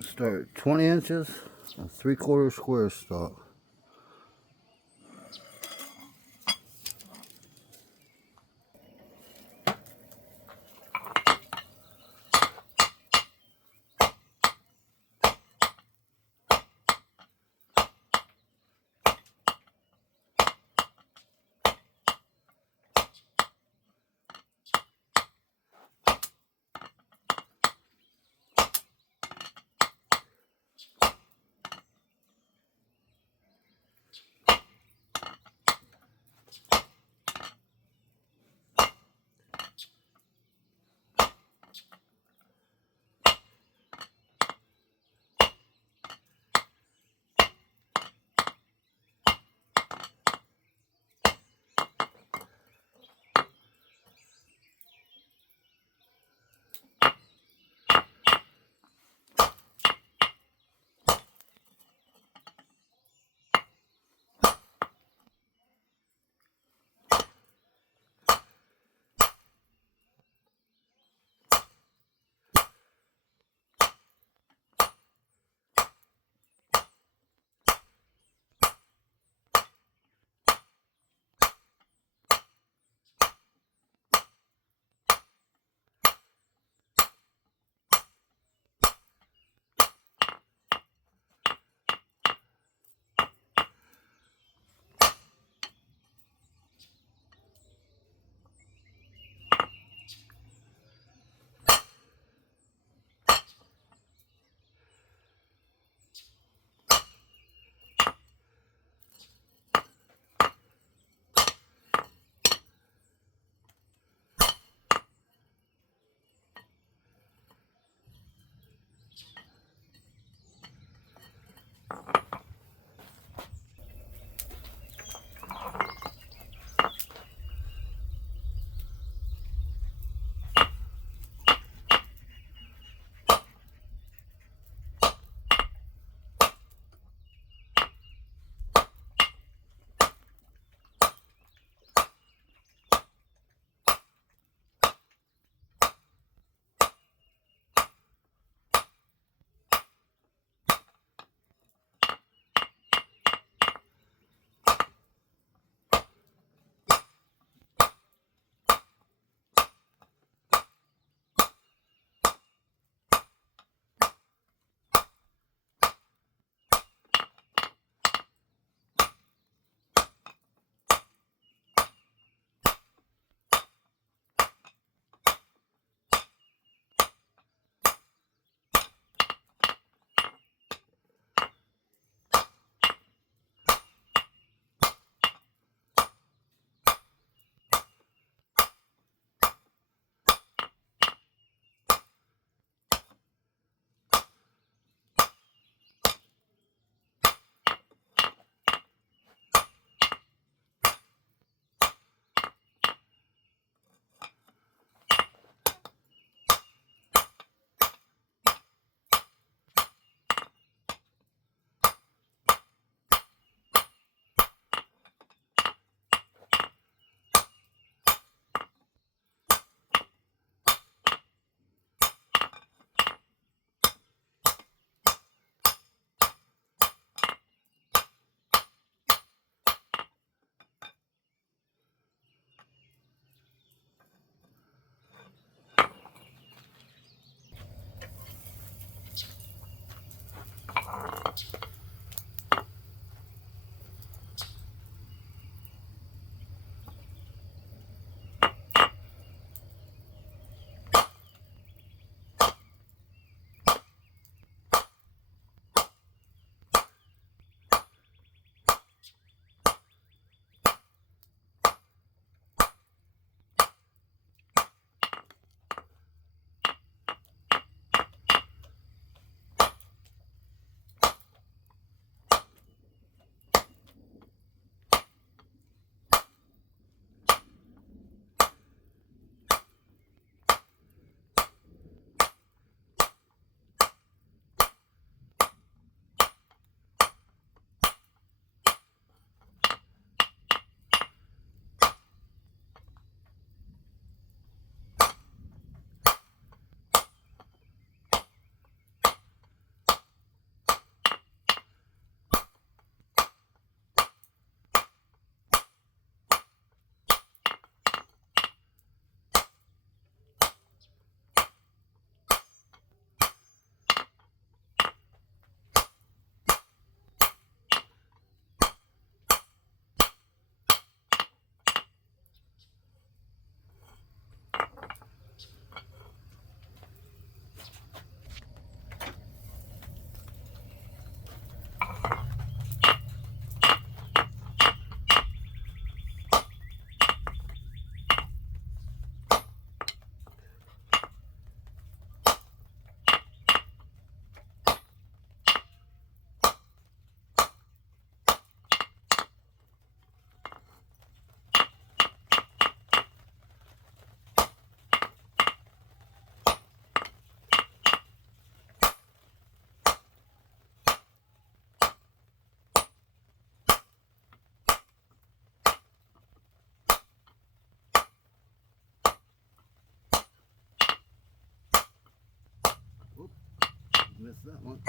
Start 20 inches, a 3/4 square stock. Missed that one.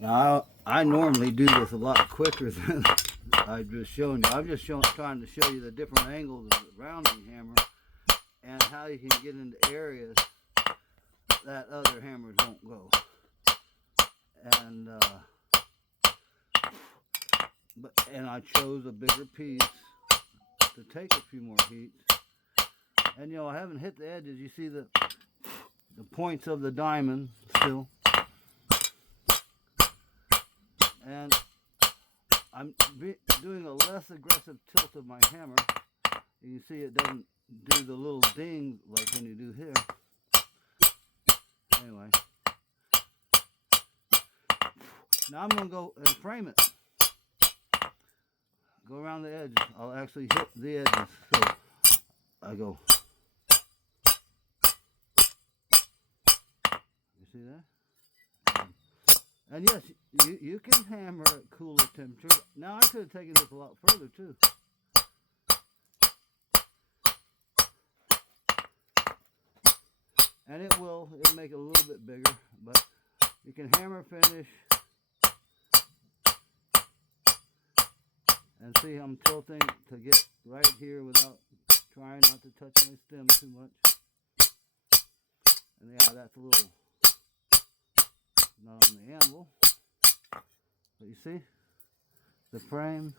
Now, I normally do this a lot quicker than I've just shown you. I'm just trying to show you the different angles of the rounding hammer and how you can get into areas that other hammers won't go. And and I chose a bigger piece to take a few more heats. And I haven't hit the edges. You see the points of the diamond still. And I'm doing a less aggressive tilt of my hammer. You can see it doesn't do the little ding like when you do here. Anyway. Now I'm going to go and frame it. Go around the edges. I'll actually hit the edges. So I go. You see that? And yes, you can hammer at cooler temperature. Now I could have taken this a lot further too. And it'll make it a little bit bigger, but you can hammer finish. And see, I'm tilting to get right here without trying not to touch my stem too much. And yeah, that's a little not on the anvil. But you see the frame.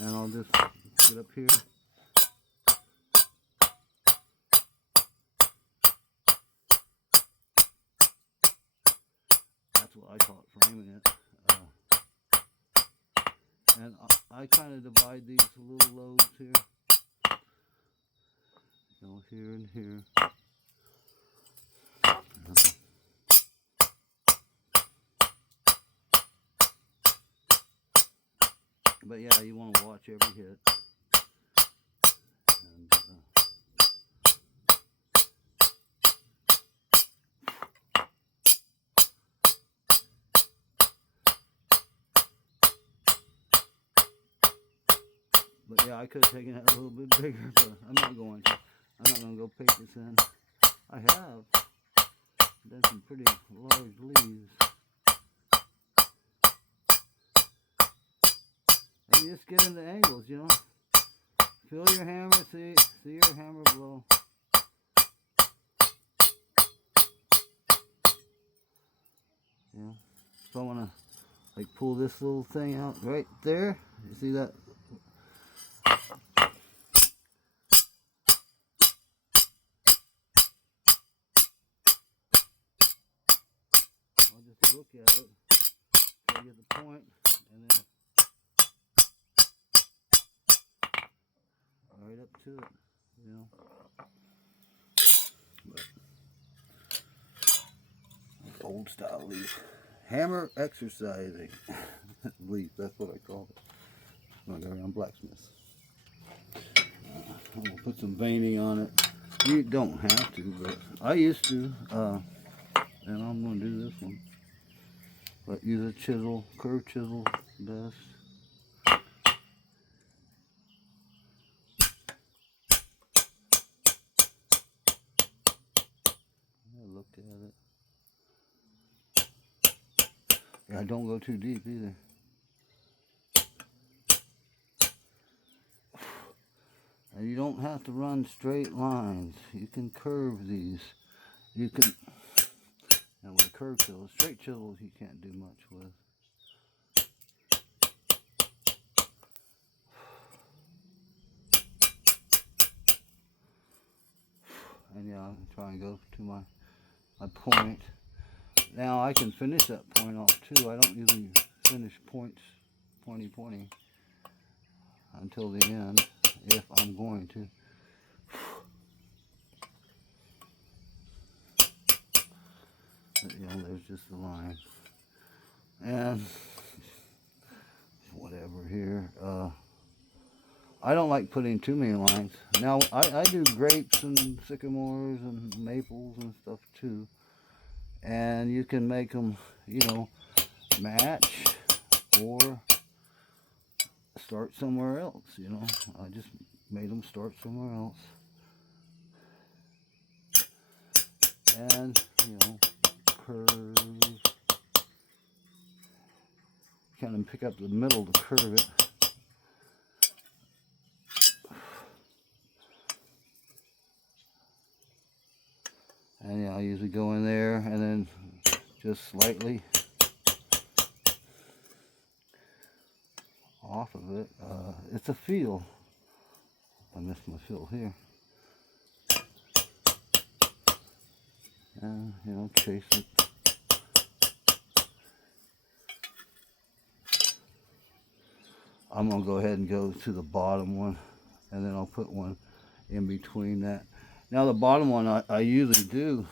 And I'll just get up here. That's what I call it, framing it. And I kind of divide these little lobes here. Here and here. But yeah, you want to watch every hit. And, but yeah, I could have taken it a little bit bigger, but I'm not going to. I'm not going to go pick this in. I have done some pretty large leaves. And you just get in the angles, Feel your hammer, see your hammer blow. So I want to pull this little thing out right there. You see that? Look at it, so you get the point, and then right up to it, But old style leaf, hammer exercising leaf. That's what I call it. I'm gonna go around blacksmiths. I'm gonna put some veining on it. You don't have to, but I used to, and I'm gonna do this one. But use a chisel, curved chisel, best. I looked at it. Yeah, don't go too deep either. And you don't have to run straight lines. You can curve these. You can. And with a curved chisel, straight chisels you can't do much with. And yeah, I'm trying to go to my point. Now I can finish that point off too. I don't usually finish points pointy until the end if I'm going to. There's just the line. And whatever here. I don't like putting too many lines. Now, I do grapes and sycamores and maples and stuff too. And you can make them, match or start somewhere else, I just made them start somewhere else. And, curve, kind of pick up the middle to curve it. And yeah, I usually go in there and then just slightly off of it. It's a feel. I missed my fill here. And, you know, chase it. I'm going to go ahead and go to the bottom one, and then I'll put one in between that. Now the bottom one, I usually do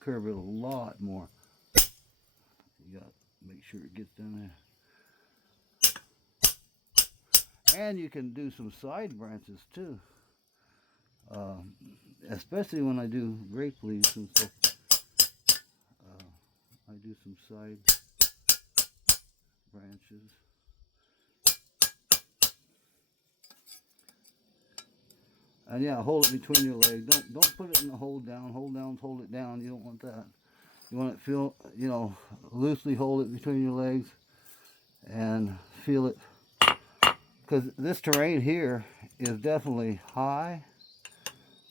curve it a lot more. You got to make sure it gets down there. And you can do some side branches too. Especially when I do grape leaves and stuff. I do some side branches. And yeah, hold it between your legs. Don't put it in the hold down, hold it down. You don't want that. You want it feel, you know, loosely hold it between your legs and feel it. Because this terrain here is definitely high,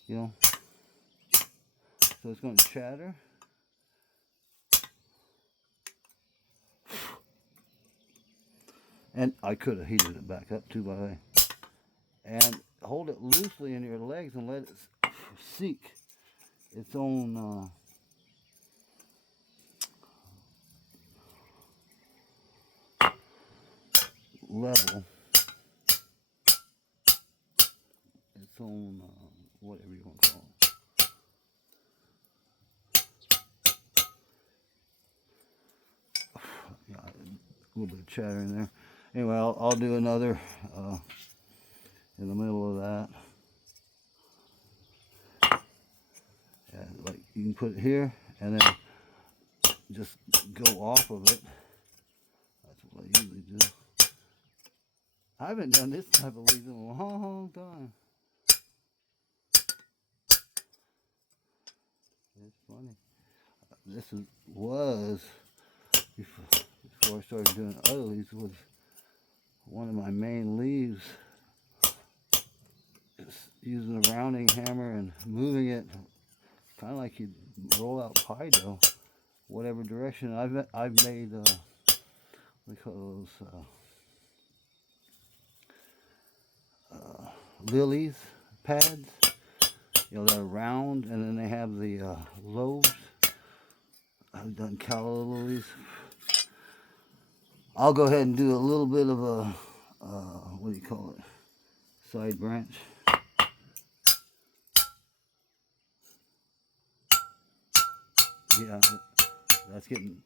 you know, so it's going to chatter. And I could have heated it back up too, by the way. And hold it loosely in your legs and let it seek its own level, its own whatever you want to call it. Yeah, a little bit of chatter in there. Anyway, I'll do another in the middle of that. Yeah, like you can put it here and then just go off of it. That's what I usually do. I haven't done this type of leaf in a long time. It's funny. This was before I started doing other leaves, was one of my main leaves. Just using a rounding hammer and moving it, kind of like you roll out pie dough, whatever direction. I've made what do you call those lilies pads, you know, that are round, and then they have the lobes. I've done calla lilies. I'll go ahead and do a little bit of a what do you call it, side branch. Yeah, that's getting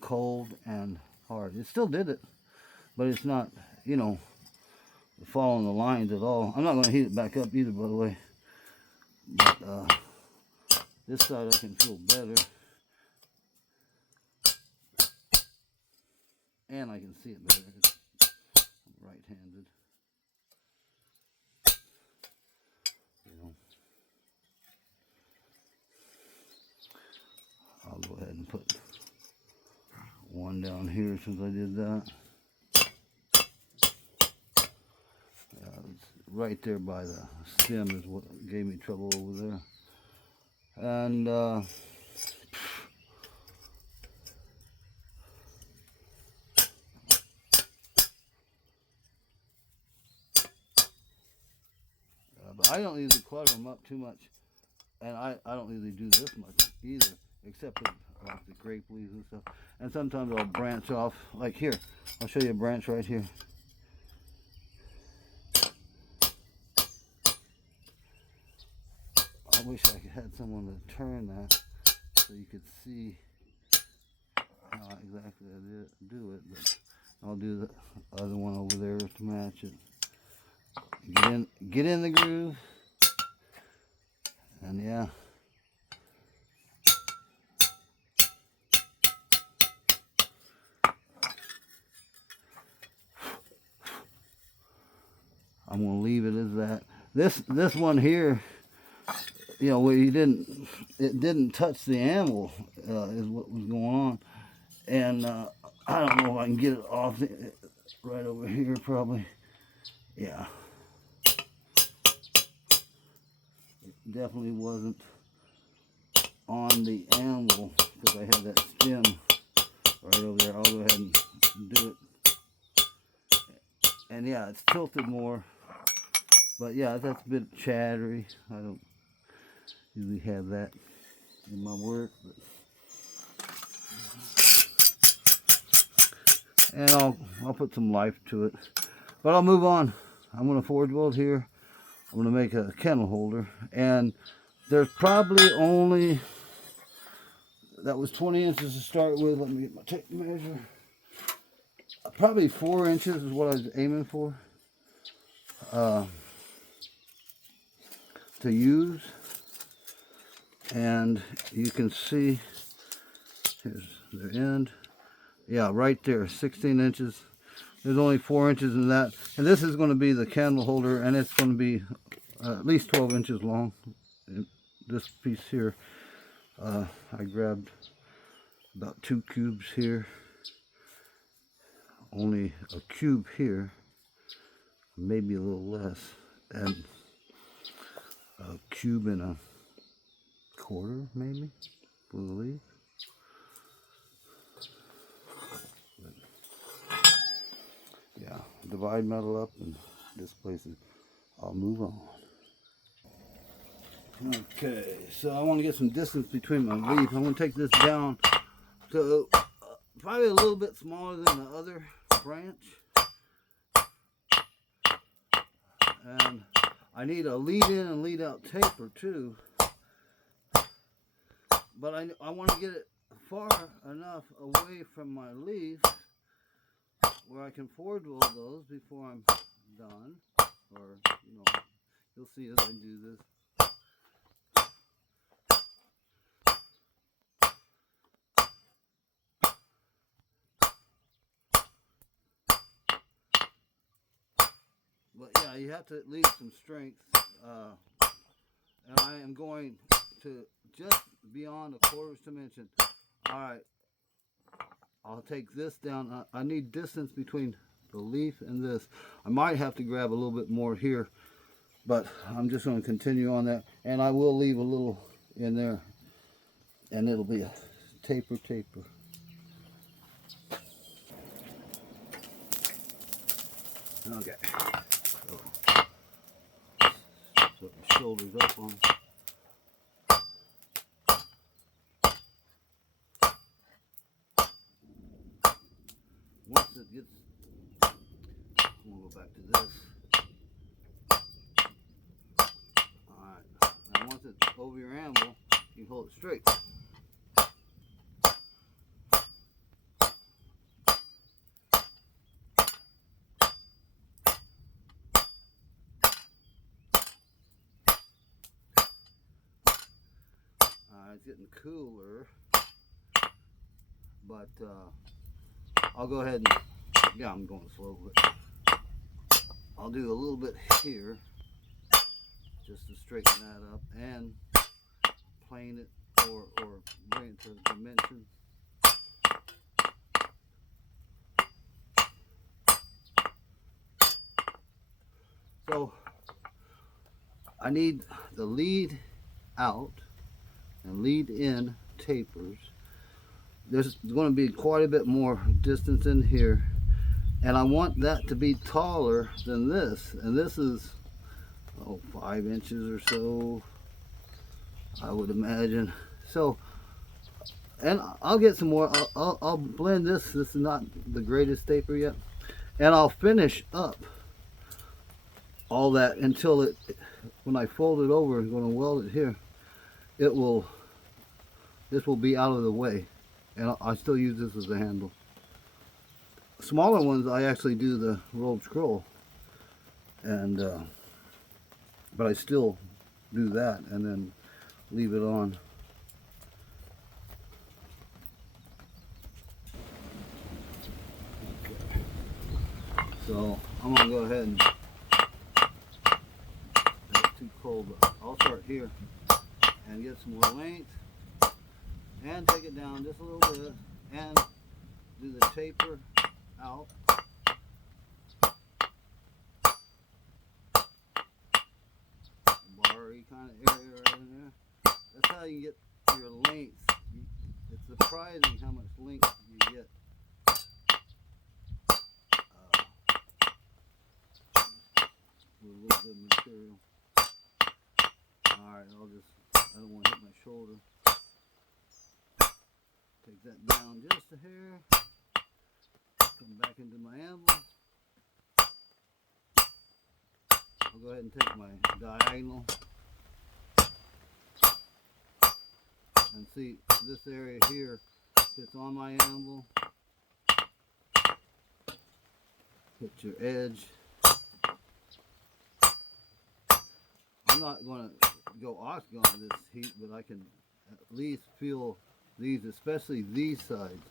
cold and hard. It still did it, but it's not, you know, following the lines at all. I'm not going to heat it back up either, by the way. But this side I can feel better, and I can see it better. I'm right-handed. You know, I'll go ahead and put one down here since I did that. It's right there by the stem is what gave me trouble over there. And but I don't usually clutter them up too much, and I don't usually do this much either, except with like the grape leaves and stuff. And sometimes I'll branch off, like here. I'll show you a branch right here. I wish I had someone to turn that so you could see how exactly I do it, but I'll do the other one over there to match it. Get in the groove, and yeah. I'm gonna leave it as that. This one here, you know, where it didn't touch the anvil is what was going on, and I don't know if I can get it off right over here probably. Yeah. It definitely wasn't on the anvil because I had that stem right over there. I'll go ahead and do it. And yeah, it's tilted more. But yeah, that's a bit chattery. I don't usually have that in my work. And I'll put some life to it. But I'll move on. I'm going to forge weld here. I'm going to make a kennel holder. And there's probably only, that was 20 inches to start with. Let me get my tape measure. Probably 4 inches is what I was aiming for to use. And you can see, here's the end. Yeah, right there, 16 inches. There's only 4 inches in that. And this is going to be the candle holder, and it's going to be at least 12 inches long. This piece here, I grabbed about 2 cubes here. Only a cube here, maybe a little less, and a cube and a quarter, maybe, for the leaf. Yeah, divide metal up, and this place is, I'll move on. Okay, so I want to get some distance between my leaf. I'm going to take this down to probably a little bit smaller than the other branch. And I need a lead in and lead out taper too. But I want to get it far enough away from my leaf where I can forward weld those before I'm done. Or, you know, you'll see as I do this. But yeah, you have to leave some strength. And I am going to just beyond a quarters dimension. Alright, I'll take this down. I need distance between the leaf and this. I might have to grab a little bit more here, but I'm just going to continue on that. And I will leave a little in there, and it'll be a taper. Okay. So the shoulders up on. Once it gets, we'll go back to this. Alright. Now once it's over your anvil, you hold it straight. It's getting cooler, but I'll go ahead and, yeah, I'm going slow, but I'll do a little bit here just to straighten that up and plane it or bring it to dimension. So I need the lead out and lead in tapers. There's going to be quite a bit more distance in here, and I want that to be taller than this, and this is 5 inches or so, I would imagine. So, and I'll get some more. I'll blend this. This is not the greatest taper yet, and I'll finish up all that until it, when I fold it over and going to weld it here, this will be out of the way, and I still use this as a handle. Smaller ones I actually do the rolled scroll, and but I still do that and then leave it on. Okay. So I'm gonna go ahead and, that's too cold, but I'll start here and get some more length and take it down just a little bit and do the taper out. Barry kind of area right in there. That's how you get your length. It's surprising how much length you get. With a little bit of material. Alright, I don't want to hit my shoulder. Take that down just a hair. Come back into my anvil. I'll go ahead and take my diagonal. And see, this area here fits on my anvil. Hit your edge. I'm not going to go octagon with this heat, but I can at least feel these, especially these sides.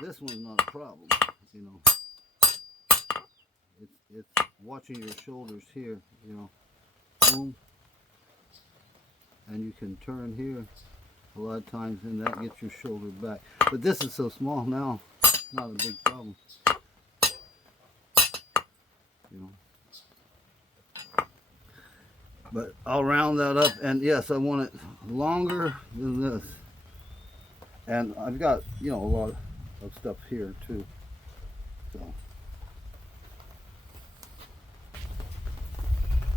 This one's not a problem, you know. It's watching your shoulders here, you know. Boom. And you can turn here a lot of times, and that gets your shoulder back. But this is so small now, it's not a big problem. You know. But I'll round that up, and yes, I want it longer than this. And I've got, you know, a lot of stuff here too. So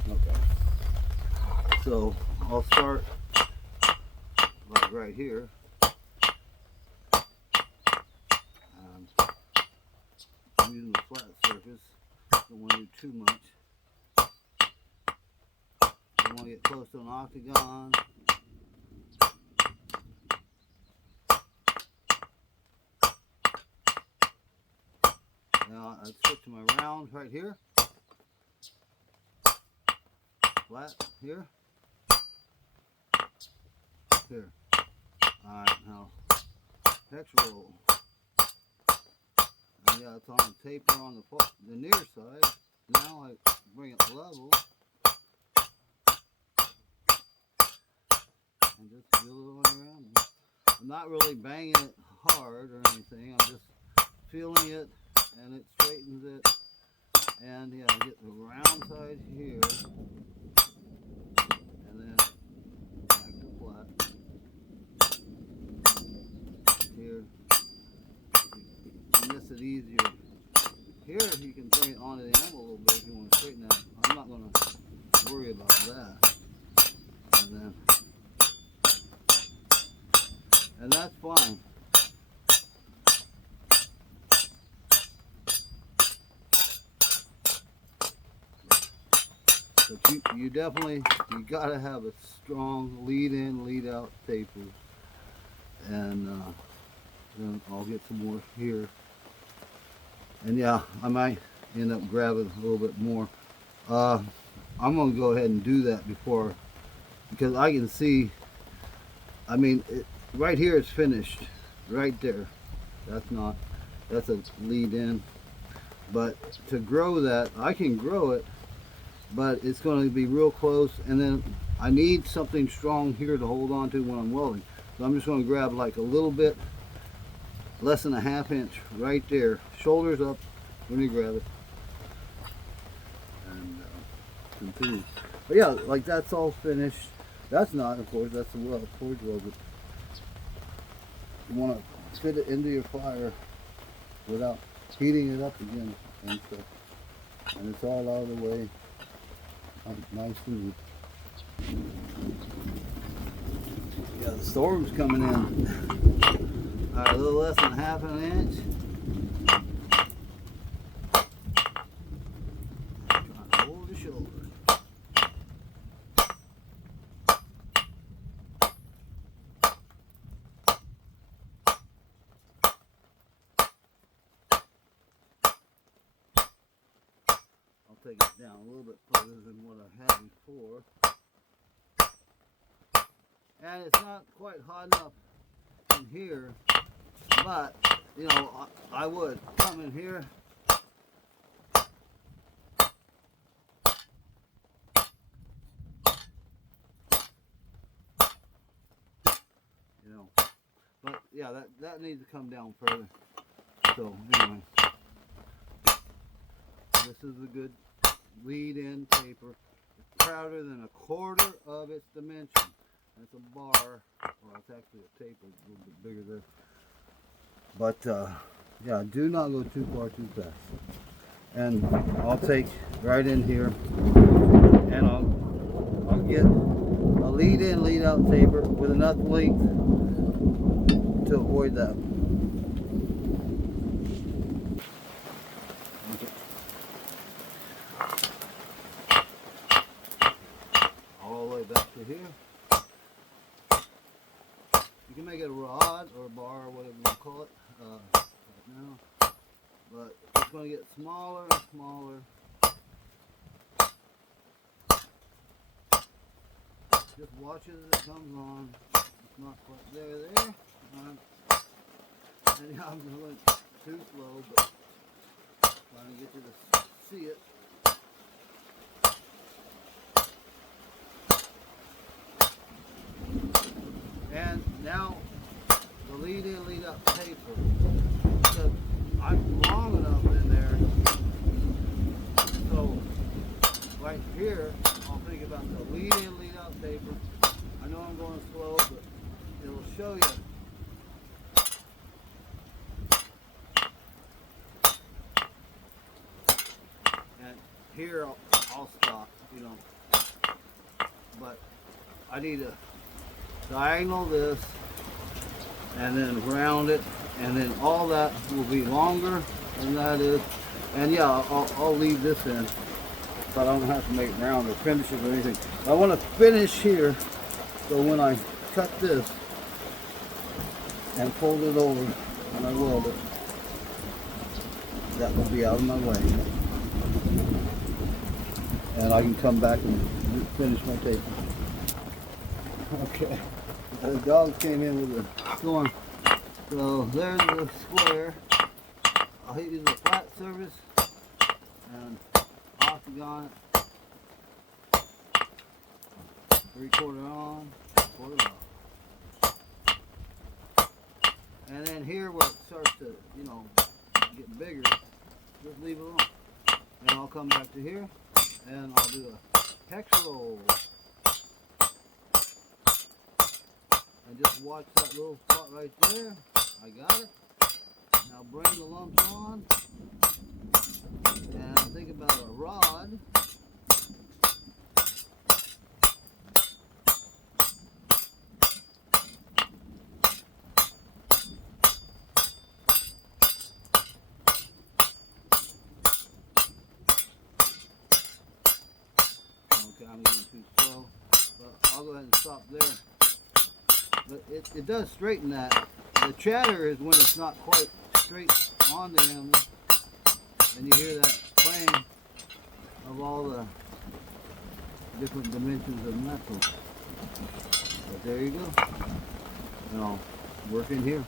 okay. So I'll start like right here. I'm using the flat surface. Don't want to do too much. Don't want to get close to an octagon. Now I switch to my round right here. Flat here. Here. Alright, now hex roll. And yeah, it's on the taper on the near side. Now I bring it level. And just feel it on around. I'm not really banging it hard or anything. I'm just feeling it, and it straightens it. And yeah, I get the round side here. And then back to flat. Here. You miss it easier. Here you can bring it onto the anvil a little bit if you want to straighten that. I'm not going to worry about that. And that's fine. But you definitely, you gotta have a strong lead in, lead out taper. And then I'll get some more here. And yeah, I might end up grabbing a little bit more. I'm gonna go ahead and do that because I can see, I mean, right here it's finished, right there. That's a lead in. But to grow that, I can grow it, but it's going to be real close, and then I need something strong here to hold on to when I'm welding. So I'm just going to grab like a little bit, less than a ½ inch right there, shoulders up when you grab it, and continue. But yeah, like that's all finished. That's not, of course, that's the weld, forge weld, but you want to fit it into your fire without heating it up again and stuff. And it's all out of the way. Nice and yeah, the storm's coming in. All right, a little less than ½ an inch. Trying to hold the shoulder. I'll take it down a little bit further than what I had before. And it's not quite hot enough in here, but you know, I would come in here. yeah, that needs to come down further. So anyway, this is a good lead-in taper. It's prouder than a quarter of its dimension. That's a bar, well, it's actually a taper, it's a little bit bigger there. But yeah, do not go too far too fast. And I'll take right in here, and I'll get a lead-in, lead-out taper with enough length to avoid that. All the way back to here. You can make it a rod or a bar or whatever you want to call it right now, but it's going to get smaller and smaller. Just watch it as it comes on. It's not quite there. And yeah, I'm going too slow, but trying to get you to see it. And now the lead-in, lead-out taper. So I'm long enough in there, so right here I'll think about the lead-in, lead-out taper. I know I'm going slow, but it'll show you. And here I'll stop, you know. But I need to diagonal this and then round it, and then all that will be longer than that is. And yeah, I'll leave this in, but I don't have to make it round or finish it or anything. I want to finish here, so when I cut this and fold it over and I weld it, that will be out of my way, and I can come back and finish my tape. Okay, the dog came in with a storm, so there's the square. I'll use a flat surface and octagon it, 3/4 on, 1/4 off. And then here where it starts to, you know, get bigger, just leave it alone. And I'll come back to here and I'll do a hex roll. And just watch that little spot right there. I got it. Now bring the lumps on. And think about a rod. Okay, I'm going too slow. But I'll go ahead and stop there. But it does straighten that. The chatter is when it's not quite straight on the animal, and you hear that clang of all the different dimensions of metal. But there you go. And I'll work in here.